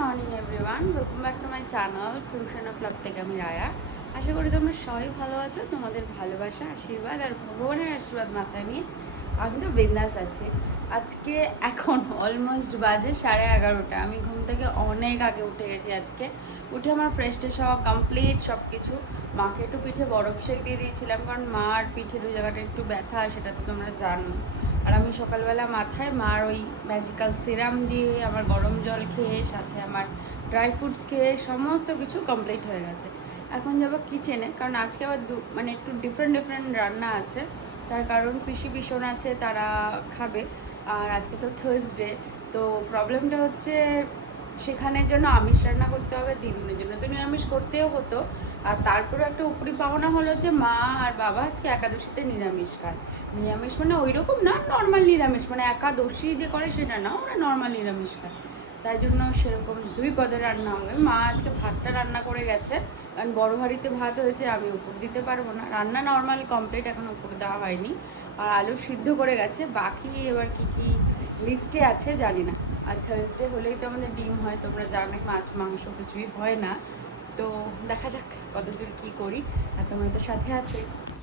Morning, everyone. Welcome back to my channel fusion of love থেকে আমি রায়া। আশা করি তোমরা সবাই ভালো আছো, তোমাদের ভালোবাসা, আশীর্বাদ আর ভগবানের আশীর্বাদ মাথায় নিয়ে আমি তো বিন্দাস আছি। আজকে এখন অলমোস্ট বাজে সাড়ে এগারোটা। আমি ঘুম থেকে অনেক আগে উঠে গেছি আজকে। উঠে আমার ফ্রেশ ট্রেশ হওয়া কমপ্লিট সব কিছু মাকে একটু পিঠে বরফ শেক দিয়ে দিয়েছিলাম, কারণ মার পিঠে দুই জায়গাটা একটু ব্যথা, সেটা তো তোমরা জানো। আর আমি সকালবেলা মাথায় মার ওই ম্যাজিক্যাল সিরাম দিয়ে আমার গরম জল খেয়ে, সাথে আমার ড্রাই ফ্রুটস খেয়ে সমস্ত কিছু কমপ্লিট হয়ে গেছে। এখন যাব কিচেনে কারণ আজকে আবার দু মানে একটু ডিফারেন্ট ডিফারেন্ট রান্না আছে। তার কারণ পিসি ভীষণ আছে, তারা খাবে। আর আজকে তো থার্সডে তো প্রবলেমটা হচ্ছে সেখানের জন্য আমিষ রান্না করতে হবে দিদিনের জন্য তো নিরামিষ করতেও হতো। আর তারপরে একটা উপরি পাওনা হলো যে মা আর বাবা আজকে একাদশীতে নিরামিষ খায়। নিরামিষ মানে ওই রকম না নর্মাল নিরামিষ মানে একাদশী যে করে সেটা না, ওরা নর্মাল নিরামিষ খায়। তাই জন্য সেরকম দুই পদে রান্না হবে। মা আজকে ভাতটা রান্না করে গেছে, কারণ বড় হাঁড়িতে ভাত হয়েছে, আমি উপর দিতে পারব না। রান্না নর্মাল কমপ্লিট এখন উপর দেওয়া হয়নি। আর আলু সিদ্ধ করে গেছে, বাকি এবার কি কি লিস্টে আছে জানি না। আর থার্সডে হলেই তো আমাদের ডিম হয়, তোমরা জানো মাছ, মাংস কিছুই হয় না। তো দেখা যাক কতদূর কী করি, আর তোমরা তো সাথে আছে।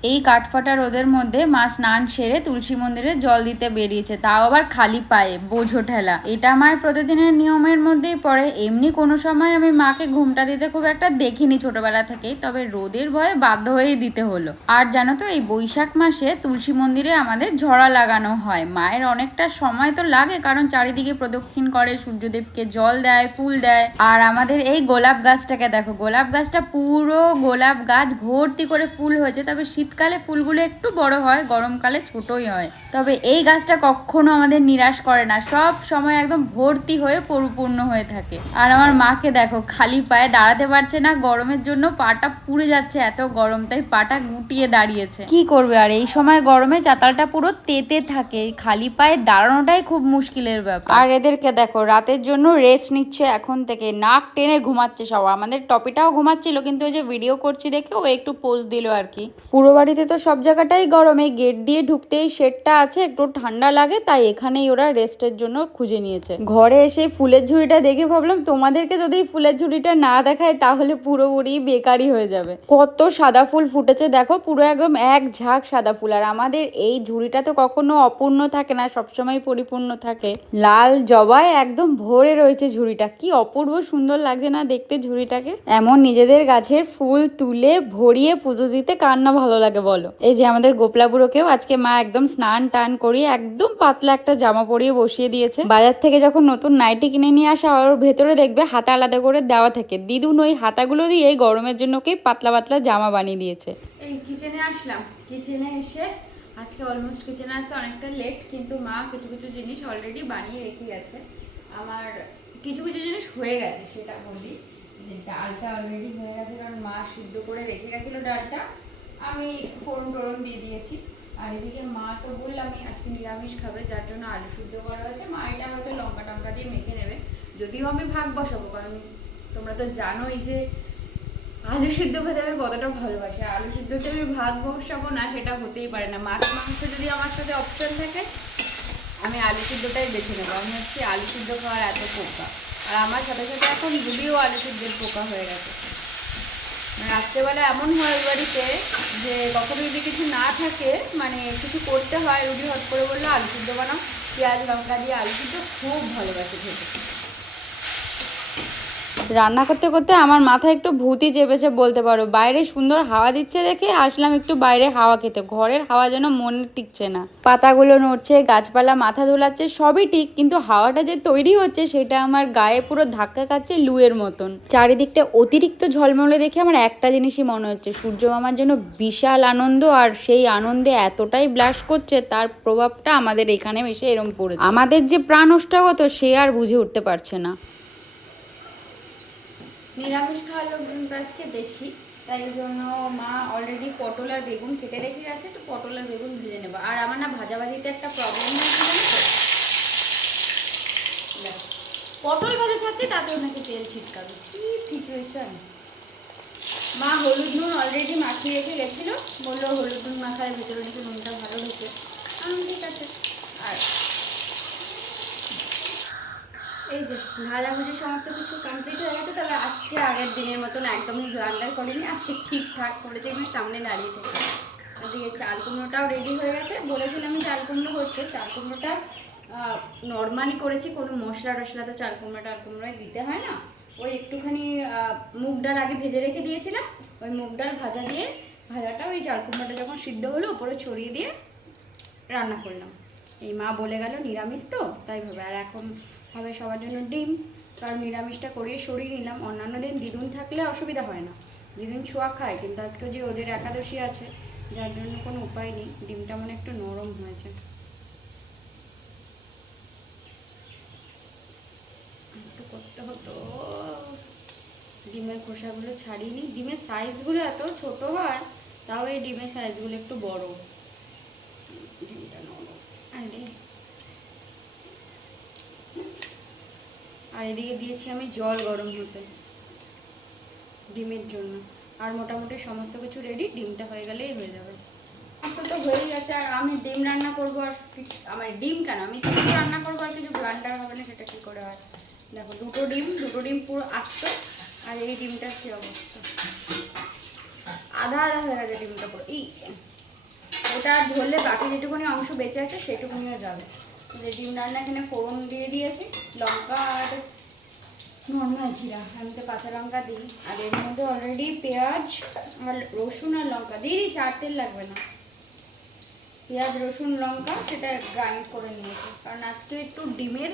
এই কাঠফাটা রোদের মধ্যে মা স্নান সেরে তুলসী মন্দিরে জল দিতে বেরিয়েছে। তাও আবার খালি পায়ে, বোঝো ঠেলা। এটা আমার প্রতিদিনের নিয়মের মধ্যেই পড়ে। এমনি কোনো সময় আমি মাকে ঘুমটা দিতে খুব একটা দেখিনি ছোটবেলা থেকেই, তবে রোদের ভয়ে বাধ্য হয়েই দিতে হলো। আর জানো তো, এই বৈশাখ মাসে তুলসী মন্দিরে আমাদের ঝরা লাগানো হয়। মায়ের অনেকটা সময় তো লাগে, কারণ চারিদিকে প্রদক্ষিণ করে, সূর্যদেবকে জল দেয়, ফুল দেয়। আর আমাদের এই গোলাপ গাছটাকে দেখো, গোলাপ গাছটা পুরো গোলাপ গাছ ভর্তি করে ফুল হয়েছে, তবে শীতকালে ফুলগুলো একটু বড় হয় গরমকালে ছোটই হয়। তবে এই গাছটা কখনো আমাদের নিরাশ করে না। সব সময় একদম ভর্তি হয়ে পরিপূর্ণ হয়ে থাকে। আর আমার মাকে দেখো খালি পায়ে দাঁড়াতে পারছে না। গরমের জন্য পাটা পুড়ে যাচ্ছে এত গরম তাই পাটা গুটিয়ে দাঁড়িয়েছে। কি করবে আর এই সময় গরমে চাতালটা পুরো তেতে থাকে। খালি পায়ে দাঁড়ানোটাই খুব মুশকিলের ব্যাপার। আর এদেরকে দেখো রাতের জন্য রেস্ট নিচ্ছে এখন থেকে। নাক টেনে ঘুমাচ্ছে সব আমাদের টপিটাও ঘুমাচ্ছিল কিন্তু ওই যে ভিডিও করছি দেখে ও একটু পোজ দিল আর কি। পুরো বাড়িতে তো সব জায়গাটাই গরম। এই গেট দিয়ে ঢুকতেই শেডটা আছে, একটু ঠান্ডা লাগে, তাই এখানেই ওরা রেস্টের জন্য খুঁজে নিয়েছে। ঘরে এসে ফুলের ঝুড়িটা দেখে ভাবলাম, তোমাদেরকে যদি ফুলের ঝুড়িটা না দেখায়, তাহলে পুরোপুরি বেকারি হয়ে যাবে। কত সাদা ফুল ফুটেছে, দেখো, পুরো একদম এক ঝাঁক সাদা ফুল। আর আমাদের এই ঝুড়িটা তো কখনো অপূর্ণ থাকে না, সবসময় পরিপূর্ণ থাকে। লাল জবায় একদম ভরে রয়েছে ঝুড়িটা। কি অপূর্ব সুন্দর লাগছে না দেখতে ঝুড়িটাকে। এমন নিজেদের গাছের ফুল তুলে ভরিয়ে পুজো দিতে, কার না ভালো লাগে? বলো। এই যে আমাদের গোপলা বুড়োকেও আজকে মা একদম স্নান টান করিয়ে একদম পাতলা একটা জামা পরিয়ে বসিয়ে দিয়েছে। বাজার থেকে যখন নতুন নাইটি কিনে নিয়ে আসা ওর ভেতরে দেখবে হাতা আলাদা করে দেওয়া থাকে। দিদুন ওই হাতাগুলো দিয়ে গরমের জন্য ওকে পাতলা পাতলা জামা বানিয়ে দিয়েছে। এই কিচেনে আসলাম। কিচেনে এসে আজকে অলমোস্ট কিচেনে আসতে অনেকটা লেট কিন্তু মা কিছু কিছু জিনিস অলরেডি বানিয়ে রেখে গেছে। আমার কিছু কিছু জিনিস হয়ে গেছে, সেটা বলি। ডালটা অলরেডি হয়ে গেছে, কারণ মা সিদ্ধ করে রেখে গেছিল ডালটা। আমি ফোড়ন টোড়ন দিয়ে দিয়েছি। আর এদিকে মা তো বললামই আজকে নিরামিষ খাবে, যার জন্য আলু সিদ্ধ করা হয়েছে। মা এটা হয়তো লঙ্কা টঙ্কা দিয়ে মেখে নেবে। যদিও আমি ভাগ বসাবো, কারণ তোমরা তো জানোই যে আলু সিদ্ধ খেতে আমি কতটা ভালোবাসি। আলু সিদ্ধতে আমি ভাগ বসাবো না, সেটা হতেই পারে না। মাছ, মাংস যদি আমার সাথে অপশন থাকে, আমি আলু সিদ্ধটাই বেছে নেব। আমি হচ্ছে আলু সিদ্ধ খাওয়ার এত পোকা। আর আমার সাথে সাথে এখন যদিও আলু সিদ্ধের পোকা হয়ে গেছে। রাত্রেবেলা এমন হয় ওই বাড়িতে যে কখনো যদি কিছু না থাকে মানে কিছু করতে হয় রুটি হট করে বলল, আলু সিদ্ধ বানাও, পেঁয়াজ লঙ্কা দিয়ে আলু সিদ্ধ খুব ভালোবাসে খেতে। রান্না করতে করতে আমার মাথায় একটু ভূতি চেপেছে বলতে পারো। বাইরে সুন্দর হাওয়া দিচ্ছে দেখে আসলাম একটু বাইরে হাওয়া খেতে। ঘরের হাওয়া যেন মনে টিকছে না। পাতাগুলো নড়ছে, গাছপালা মাথা ধোলাচ্ছে, সবই ঠিক, কিন্তু হাওয়াটা যে তৈরি হচ্ছে সেটা আমার গায়ে পুরো ধাক্কা খাচ্ছে লুয়ের মতন। চারিদিকটা অতিরিক্ত ঝলমলে দেখে আমার একটা জিনিসই মনে হচ্ছে, সূর্য মামার জন্য বিশাল আনন্দ আর সেই আনন্দে এতটাই ব্লাশ করছে, তার প্রভাবটা আমাদের এখানে এসে এরম পড়েছে। আমাদের যে প্রাণ অষ্টাগত সে আর বুঝে উঠতে পারছে না। নিরামিষ খাওয়ার লোকজন আজকে বেশি, তাই জন্য মা অলরেডি পটল আর বেগুন কেটে রেখে গেছে তো পটল আর বেগুন ভেজে নেব। আর আমার না ভাজাভাজিতে একটা প্রবলেম হয়েছে পটল ভাজা খাচ্ছে তাতেও নাকি তেল ছিটকাবে। কি সিচুয়েশন মা হলুদ নুন অলরেডি মাখিয়ে রেখে গেছিল, বলল হলুদ নুন মাখায় ভেতরে নাকি নুনটা ভালো ঢুকে আমি ঠিক আছে। আর এই যে ভাজাভুজি সমস্ত কিছু কমপ্লিট হয়ে গেছে, তবে আজকে আগের দিনের মতন একদমই ব্লান্ডার করিনি, আজকে ঠিকঠাক করেছে এখানে সামনে দাঁড়িয়ে থেকে। ওদিকে চাল কুমড়োটাও রেডি হয়ে গেছে, বলেছিলাম চাল কুমড়ো হচ্ছে, চাল কুমড়োটা নর্মালি করেছি, কোনো মশলা টশলা তো চাল কুমড়ো টাল কুমড়োয় দিতে হয় না। ওই একটুখানি মুগ ডাল আগে ভেজে রেখে দিয়েছিলাম, ওই মুগ ডাল ভাজা দিয়ে, ভাজাটা ওই চাল কুমড়োটা যখন সিদ্ধ হলো, উপরে ছড়িয়ে দিয়ে রান্না করলাম। এই মা বলে গেল, নিরামিষ তো, তাই ভাবে, আর এখন হবে সবার জন্য ডিম, কারণ নিরামিষটা করিয়ে সরিয়ে নিলাম। অন্যান্য দিন দিদুন থাকলে অসুবিধা হয় না। দিদুন ছোঁয়া খায়, কিন্তু আজকে যে ওদের একাদশী আছে, যার জন্য কোনো উপায় নেই। ডিমটা মানে একটু নরম হয়েছে। একটু করতে হতো। ডিমের খোসাগুলো ছাড়িয়ে নিই। ডিমের সাইজগুলো এত ছোট হয়, তাও এই ডিমের সাইজগুলো একটু বড়। ডিমটা নরম। আরে আর এদিকে দিয়েছি আমি জল গরম হতে, ডিমের জন্য। আর মোটামুটি সমস্ত কিছু রেডি ডিমটা হয়ে গেলেই হয়ে যাবে। আমার তো হয়ে গেছে, আর আমি ডিম রান্না করব আর আমার ডিম কেন? আমি কিছু রান্না করব আর কিছু ব্লান্ডার হবে না, সেটা কী করে হয়? দেখো, দুটো ডিম দুটো ডিম পুরো আসতো, আর এই ডিমটার কী অবস্থা? আধা আধা হয়ে গেছে ডিমটা পুরো। এই ওটা ধরলে বাকি যেটুকুনি অংশ বেঁচে আছে, সেটুকুনিও যাবে। ডিম রান্না এখানে ফোড়ন দিয়ে দিয়েছি, লঙ্কা আর নর্মাল জিরা আমি তো কাঁচা লঙ্কা দিই। আর এর মধ্যে অলরেডি পেঁয়াজ আর রসুন আর লঙ্কা। দিয়ে দিয়েছি আর তেল লাগবে না। পেঁয়াজ, রসুন, লঙ্কা, সেটা গ্রাইন্ড করে নিয়েছি। কারণ আজকে একটু ডিমের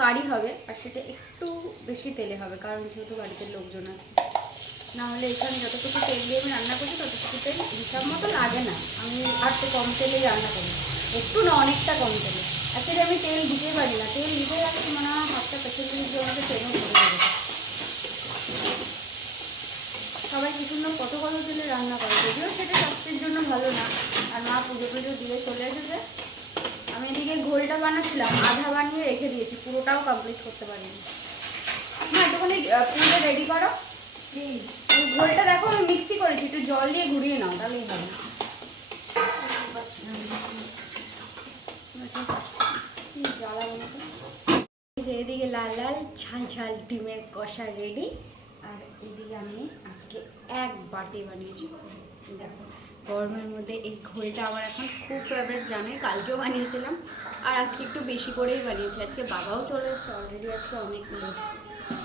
কারি হবে, আর সেটা একটু বেশি তেলে হবে, কারণ যেহেতু বাড়িতে লোকজন আছে। না হলে এখানে যতটুকু তেল দিয়ে আমি রান্না করছি, ততটুকু তেল হিসাব মতো লাগে না। আমি আর তো কম তেলেই রান্না করি। একটু না, অনেকটা কম তেলে। অ্যাকচুয়ালি আমি তেল দিতে পারি না তেল দিতে গেলে মনে হয় হাতটা পেছন দিকে দিয়ে আমাকে তেলও যাবে সবাই কিছুন্ন কত কত তেলে রান্না করে যদিও সেটা স্বাস্থ্যের জন্য ভালো না। আর মা পুজো পুজো দিয়ে চলে এসেছে। আমি এদিকে ঘোলটা বানাচ্ছিলাম আধা বানিয়ে রেখে দিয়েছি পুরোটাও কমপ্লিট করতে পারিনি। মা একটুখানি পুরোটা রেডি করো। ঘোলটা দেখো আমি মিক্সি করেছি একটু জল দিয়ে ঘুরিয়ে নাও তাহলেই হবে কি জ্বালা বলো তো? এই যে এদিকে লাল লাল ঝাল ঝাল ডিমের কষা রেডি। আর এদিকে আমি আজকে এক বাটি বানিয়েছি। দেখো, গরমের মধ্যে এই ঘোলটা আমার এখন খুব ফেভারিট জানে কালকেও বানিয়েছিলাম। আর আজকে একটু বেশি করেই বানিয়েছি। আজকে বাবাও চলে এসছে অলরেডি আজকে অনেক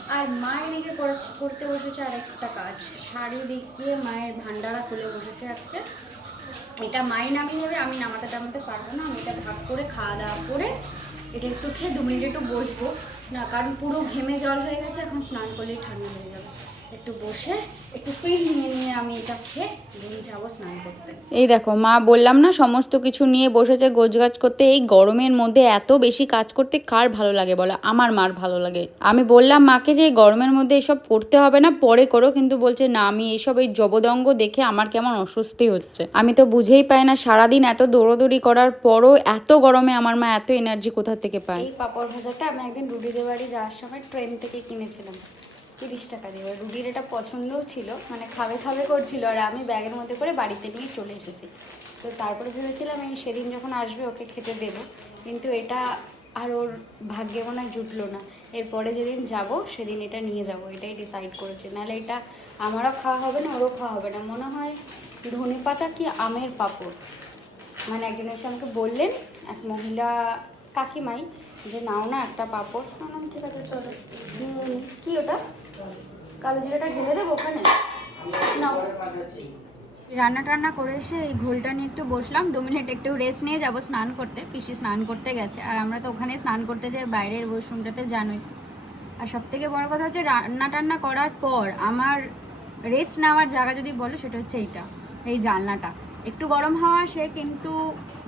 আর মা এদিকে করেছে- করতে বসেছে আরেকটা কাজ, শাড়ি দিক দিয়ে মায়ের ভান্ডারা খুলে বসেছে আজকে। এটা মাই নামিয়ে নেবে, আমি নামাতে টামাতে পারব না। আমি এটা ভাগ করে খাওয়া দাওয়া করে এটা একটু খেয়ে দু মিনিট একটু বসবো। না, কারণ পুরো ঘেমে জল হয়ে গেছে, এখন স্নান করলেই ঠান্ডা হয়ে যাবে। একটু বসে একটু পিল নিয়ে নিয়ে আমি এটা খেয়ে দিয়ে যাব স্নান করতে। এই দেখো মা বললাম না সমস্ত কিছু নিয়ে বসেছে গোছগাছ করতে। এই গরমের মধ্যে এত বেশি কাজ করতে কার ভালো লাগে বলো? আমার মার ভালো লাগে। আমি বললাম মাকে যে গরমের মধ্যে এসব করতে হবে না পরে করো। কিন্তু বলছে না আমি এইসব এই জবদঙ্গ দেখে আমার কেমন অস্বস্তি হচ্ছে। আমি তো বুঝেই পাই না সারাদিন এত দৌড়োদৌড়ি করার পরও এত গরমে আমার মা এত এনার্জি কোথা থেকে পায়? এই পাপড় ভাজাটা আমি একদিন বাড়ি যাওয়ার সময় ট্রেন থেকে কিনেছিলাম। তিরিশ টাকা দিয়ে। এবার রুডির এটা পছন্দও ছিল মানে খাবে খাবে করছিল, আর আমি ব্যাগের মধ্যে করে বাড়িতে নিয়ে চলে এসেছি। তো তারপরে ভেবেছিলাম এই সেদিন যখন আসবে ওকে খেতে দেবো, কিন্তু এটা আর ওর ভাগ্যে মনে হয় জুটলো না। এরপরে যেদিন যাব, সেদিন এটা নিয়ে যাব, এটাই ডিসাইড করেছি। নাহলে এটা আমারও খাওয়া হবে না, ওরও খাওয়া হবে না। মনে হয় ধনে পাতা কি আমের পাঁপড়? মানে একজন এসে আমাকে বললেন, এক মহিলা কাকিমাই যে নাও না একটা পাপড়। বললাম ঠিক আছে চলো। কি ওটা? কালো জিরাটা ঢেলে দেবো ওখানে? নাও। রান্না টান্না করে এসে এই ঘোলটা নিয়ে একটু বসলাম। দু মিনিট একটু রেস্ট নিয়ে যাব স্নান করতে। পিসি স্নান করতে গেছে। আর আমরা তো ওখানে স্নান করতে যাই বাইরের ওয়াশরুমটাতে জানোই। আর সব থেকে বড় কথা হচ্ছে রান্না টান্না করার পর আমার রেস্ট নেওয়ার জায়গা যদি বলো সেটা হচ্ছে এইটা এই জানলাটা। একটু গরম হাওয়া আসে কিন্তু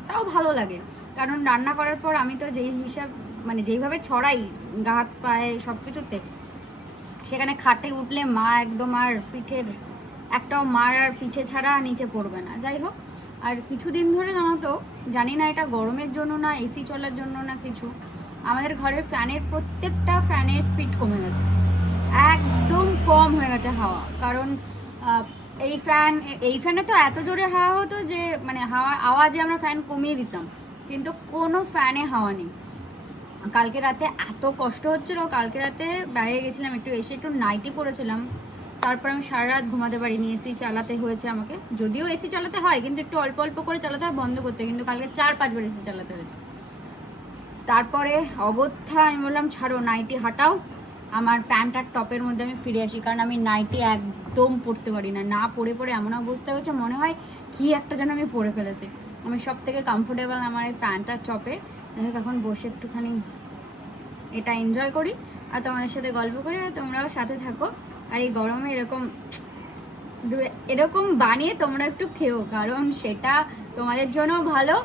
তাও ভালো লাগে। কারণ রান্না করার পর আমি তো যেই হিসাব মানে যেইভাবে ছড়াই, গা হাত পায়ে সব কিছুতে সেখানে খাটে উঠলে মা একদম আর পিঠের একটাও মার আর পিঠে ছাড়া নিচে পড়বে না। যাই হোক, আর কিছুদিন ধরে জানো তো, জানি না এটা গরমের জন্য না, এসি চলার জন্য না কিছু, আমাদের ঘরের ফ্যানের প্রত্যেকটা ফ্যানের স্পিড কমে গেছে। একদম কম হয়ে গেছে হাওয়া, কারণ এই ফ্যান, এই ফ্যানে তো এত জোরে হাওয়া হতো যে মানে হাওয়া, আওয়াজে আমরা ফ্যান কমিয়ে দিতাম, কিন্তু কোনো ফ্যানে হাওয়া নেই। কালকে রাতে এত কষ্ট হচ্ছিল, কালকে রাতে বাইরে গেছিলাম একটু এসে একটু নাইটি পরেছিলাম তারপর আমি সারা রাত ঘুমাতে পারিনি এসি চালাতে হয়েছে আমাকে। যদিও এসি চালাতে হয়, কিন্তু একটু অল্প অল্প করে চালাতে হয়, বন্ধ করতে কিন্তু কালকে চার পাঁচবার এসি চালাতে হয়েছে। তারপরে অগত্যা আমি বললাম, ছাড়ো নাইটি হাটাও। আমার প্যান্ট আর টপের মধ্যে আমি ফিরে আসি, কারণ আমি নাইটি একদম পরতে পারি না। না পরে পরে এমন অবস্থা হয়েছে, মনে হয় কি একটা যেন আমি পরে ফেলেছি। আমি সব থেকে কমফোর্টেবল আমার এই প্যান্ট আর টপে এখন বসে একটুখানি এটা এনজয় করি আর তোমাদের সাথে গল্প করি আর তোমরাও সাথে থাকো। আর এই গরমে এরকম এরকম বানিয়ে তোমরা একটু খেও কারণ সেটা তোমাদের জন্য ভালো,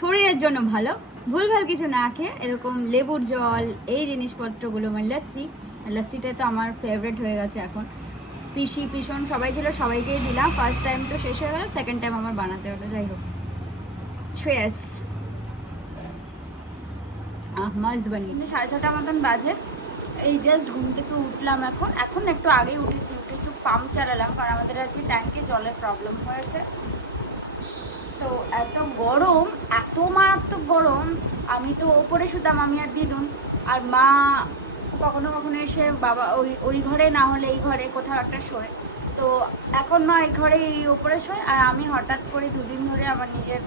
শরীরের জন্য ভালো। ভুলভাল কিছু না খেয়ে এরকম লেবুর জল, এই জিনিসপত্রগুলো মানে লস্যি লস্যিটা তো আমার ফেভারিট হয়ে গেছে এখন। পিসি, পিসন সবাই ছিল, সবাইকেই দিলাম। ফার্স্ট টাইম তো শেষ হয়ে গেল সেকেন্ড টাইম আমার বানাতে হলো, যাই হোক। ছুয়েস মাস্ট বানিয়েছি সাড়ে ছটা মতন বাজে। এই জাস্ট ঘুম থেকে উঠলাম এখন। এখন একটু আগেই উঠেছি উঠে পাম্প চালালাম, কারণ আমাদের আছে ট্যাঙ্কে জলের প্রবলেম হয়েছে। তো এত গরম, এত মারাত্মক গরম, আমি তো ওপরে শুতাম, আমি আর দিদুন। আর মা কখনো কখনো এসে বাবা, ওই ওই ঘরে না হলে এই ঘরে কোথাও একটা শোয়। তো এখন নয় ঘরে এই ওপরে শোয়। আর আমি হঠাৎ করে দুদিন ধরে আমার নিজের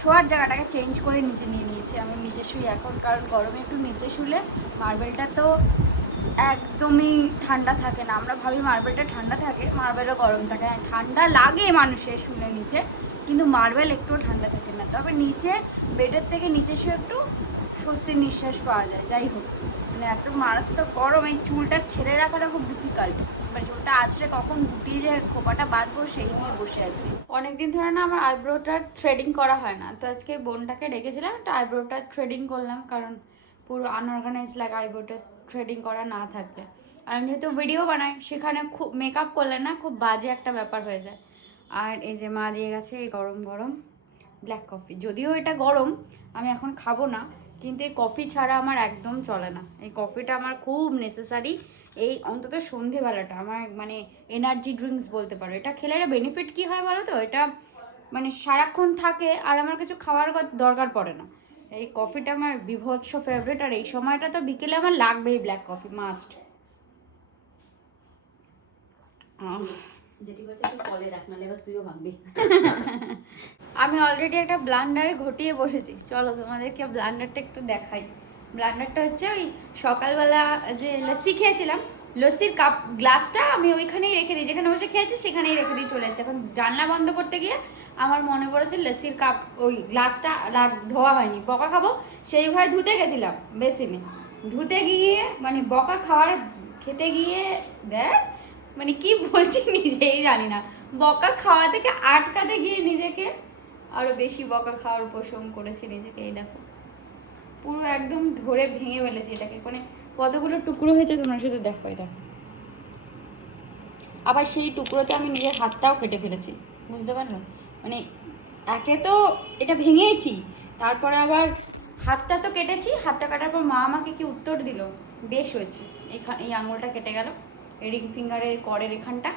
শোয়ার জায়গাটাকে চেঞ্জ করে নিচে নিয়ে নিয়েছি। আমি নিচে শুই এখন কারণ গরমে একটু নিচে শুলে মার্বেলটা তো একদমই ঠান্ডা থাকে না। আমরা ভাবি মার্বেলটা ঠান্ডা থাকে মার্বেলও গরম থাকে। হ্যাঁ, ঠান্ডা লাগে মানুষের শুনে নিচে কিন্তু মার্বেল একটুও ঠান্ডা থাকে না। তবে নিচে বেডের থেকে নিচে শুয়ে একটু স্বস্তির নিঃশ্বাস পাওয়া যায়, যাই হোক। মানে এত মারাত্মক গরম, এই চুলটা ছেড়ে রাখাটা খুব ডিফিকাল্ট মানে চুলটা আছড়ে কখন গুটিয়ে যে খোপাটা বাঁধবো, সেই নিয়ে বসে আছি। অনেকদিন ধরে না আমার আইব্রোটা থ্রেডিং করা হয় না। তো আজকে বোনটাকে ডেকেছিলাম একটা আইব্রোটা থ্রেডিং করলাম, কারণ পুরো আনঅর্গানাইজ লাগে আইব্রোটা থ্রেডিং করা না থাকলে। আর আমি যেহেতু ভিডিও বানাই, সেখানে খুব মেকআপ করলে না খুব বাজে একটা ব্যাপার হয়ে যায়। আর এই যে মা দিয়ে গেছে এই গরম গরম ব্ল্যাক কফি যদিও এটা গরম, আমি এখন খাব না। কিন্তু এই কফি ছাড়া আমার একদম চলে না। এই কফিটা আমার খুব নেসেসারি এই অন্তত সন্ধেবেলাটা আমার মানে এনার্জি ড্রিঙ্কস বলতে পারো। এটা খেলে একটা বেনিফিট কী হয় বলো তো? এটা মানে সারাক্ষণ থাকে আর আমার কিছু খাওয়ার দরকার পড়ে না। এই কফিটা আমার বিভৎস ফেভারিট আর এই সময়টা তো বিকেলে আমার লাগবেই ব্ল্যাক কফি মাস্ট আমি অলরেডি একটা ব্লান্ডার ঘটিয়ে বসেছি। চলো তোমাদেরকে ব্লান্ডারটা একটু দেখাই। ব্লান্ডারটা হচ্ছে ওই সকালবেলা যে লস্যি খেয়েছিলাম, লস্যির কাপ গ্লাসটা আমি ওইখানেই রেখে দিই। যেখানে বসে খেয়েছি, সেখানেই রেখে দিয়ে চলে এসেছি এখন জানলা বন্ধ করতে গিয়ে আমার মনে পড়েছে লস্যির কাপ ওই গ্লাসটা রাখ, ধোয়া হয়নি। বকা খাব? সেই ভয়ে ধুতে গেছিলাম, বেসিনে। ধুতে গিয়ে মানে বকা খাওয়ার খেতে গিয়ে, দেখ মানে কি বলছি নিজেই জানি না। বকা খাওয়া থেকে আটকাতে গিয়ে নিজেকে আরও বেশি বকা খাওয়ার উপশম করেছি নিজেকে, এই দেখো। পুরো একদম ধরে ভেঙে ফেলেছি এটাকে। মানে কতগুলো টুকরো হয়েছে তোমার সাথে দেখো এটা আবার সেই টুকরোতে আমি নিজের হাতটাও কেটে ফেলেছি, বুঝতে পারল? মানে একে তো এটা ভেঙেছি, তারপরে আবার হাতটা তো কেটেছি, হাতটা কাটার পর মা আমাকে কি উত্তর দিল? বেশ হয়েছে। এই আঙুলটা কেটে গেল। রিং ফিঙ্গারের করের এখানটা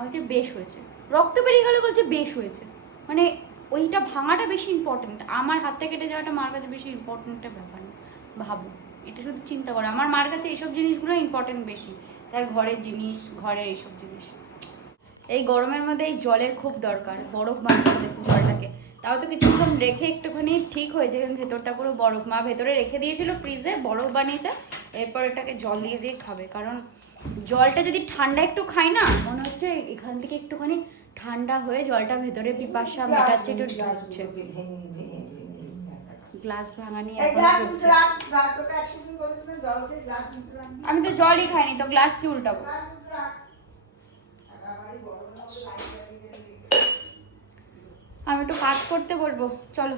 বলছে বেশ হয়েছে। রক্ত বেরিয়ে গেলে বলছে বেশ হয়েছে। মানে ওইটা ভাঙাটা বেশি ইম্পর্টেন্ট আমার হাতটা কেটে যাওয়াটা মার কাছে বেশি ইম্পর্টেন্ট একটা ব্যাপার না। ভাবো, এটা শুধু চিন্তা করো। আমার মার কাছে এইসব জিনিসগুলো ইম্পর্টেন্ট বেশি। তার ঘরের জিনিস, ঘরের এইসব জিনিস। এই গরমের মধ্যে এই জলের খুব দরকার। বরফ বানিয়ে ফেলেছে জলটাকে। তাও তো কিছুক্ষণ রেখে একটুখানি ঠিক হয়েছে। কারণ ভেতরটা পুরো বরফ। মা ভেতরে রেখে দিয়েছিল ফ্রিজে বরফ বানিয়েছে। এরপর এটাকে জল দিয়ে দিয়ে খাবে। কারণ জলটা যদি ঠান্ডা একটু খাই না মনে হচ্ছে এখান থেকে একটুখানি ঠান্ডা হয়ে জলটা ভেতরে পিপাসা মেটাচ্ছে একটু ঢুকছে গ্লাস ভাঙা নিয়ে এখন গ্লাস চলছে। উঠে রাখ, রাখ, তোকে একশো দিন বলেছিলাম, জল দিয়ে গ্লাস উঠে রাখ। আমি তো জলই খাইনি তো গ্লাস কি উল্টাবো গ্লাস উঠে রাখ। একেবারে গরমের মধ্যে লাইট জ্বালিয়ে দিলে। চলো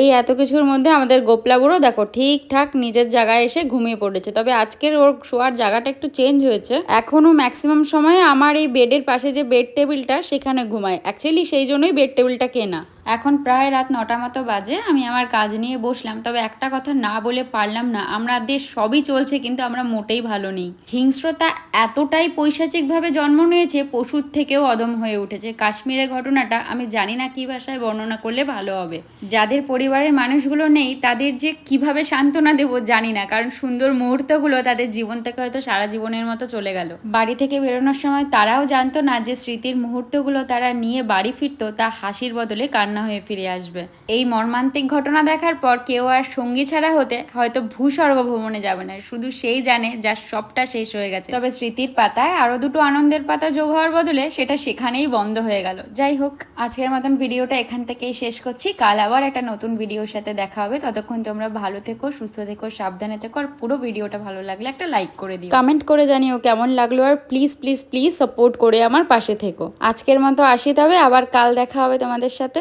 এই এত কিছুর মধ্যে আমাদের গোপলা দেখো, ঠিকঠাক নিজের জায়গায় এসে ঘুমিয়ে পড়েছে। তবে আজকের ওর শোয়ার জায়গাটা একটু চেঞ্জ হয়েছে। এখনও ম্যাক্সিমাম সময় আমার এই বেডের পাশে যে বেড টেবিলটা সেখানে ঘুমায়। অ্যাকচুয়ালি সেই জন্যই বেড টেবিলটা কেনা। এখন প্রায় রাত নটা মতো বাজে, আমি আমার কাজ নিয়ে বসলাম। তবে একটা কথা না বলে পারলাম না আমাদের সবই চলছে কিন্তু আমরা মোটেই ভালো নেই। হিংস্রতা এতটাই পৈশাচিকভাবে জন্ম নিয়েছে, পশুর থেকেও অদম হয়ে উঠেছে। কাশ্মীরের ঘটনাটা আমি জানি না কি ভাষায় বর্ণনা করলে ভালো হবে। যাদের পরিবারের মানুষগুলো নেই, তাদের যে কীভাবে সান্ত্বনা দেব জানি না, কারণ সুন্দর মুহূর্তগুলো তাদের জীবন থেকে হয়তো সারা জীবনের মতো চলে গেল। বাড়ি থেকে বেরোনোর সময় তারাও জানতো না যে স্মৃতির মুহূর্তগুলো তারা নিয়ে বাড়ি ফিরতো, তা হাসির বদলে কান্না হয়ে ফিরে আসবে। এই মর্মান্তিক ঘটনা দেখার পর কেউ আর সঙ্গী ছাড়া হতে হয়তো ভূস্বর্গ ভ্রমণে যাবে না। শুধু সেই জানে যার সবটা শেষ হয়ে গেছে। তবে স্মৃতির পাতায় আরও দুটো আনন্দের পাতা যোগ হওয়ার বদলে সেটা সেখানেই বন্ধ হয়ে গেল। যাই হোক, আজকের মতন ভিডিওটা এখান থেকেই শেষ করছি। কাল আবার একটা নতুন ভিডিওর সাথে দেখা হবে। ততক্ষণ তোমরা ভালো থেকো, সুস্থ থেকো, সাবধানে থেকো আর পুরো ভিডিওটা ভালো লাগলে একটা লাইক করে দিও। কমেন্ট করে জানিও কেমন লাগল আর প্লিজ প্লিজ প্লিজ সাপোর্ট করে আমার পাশে থেকো। আজকের মতো আসি তবে আবার কাল দেখা হবে তোমাদের সাথে।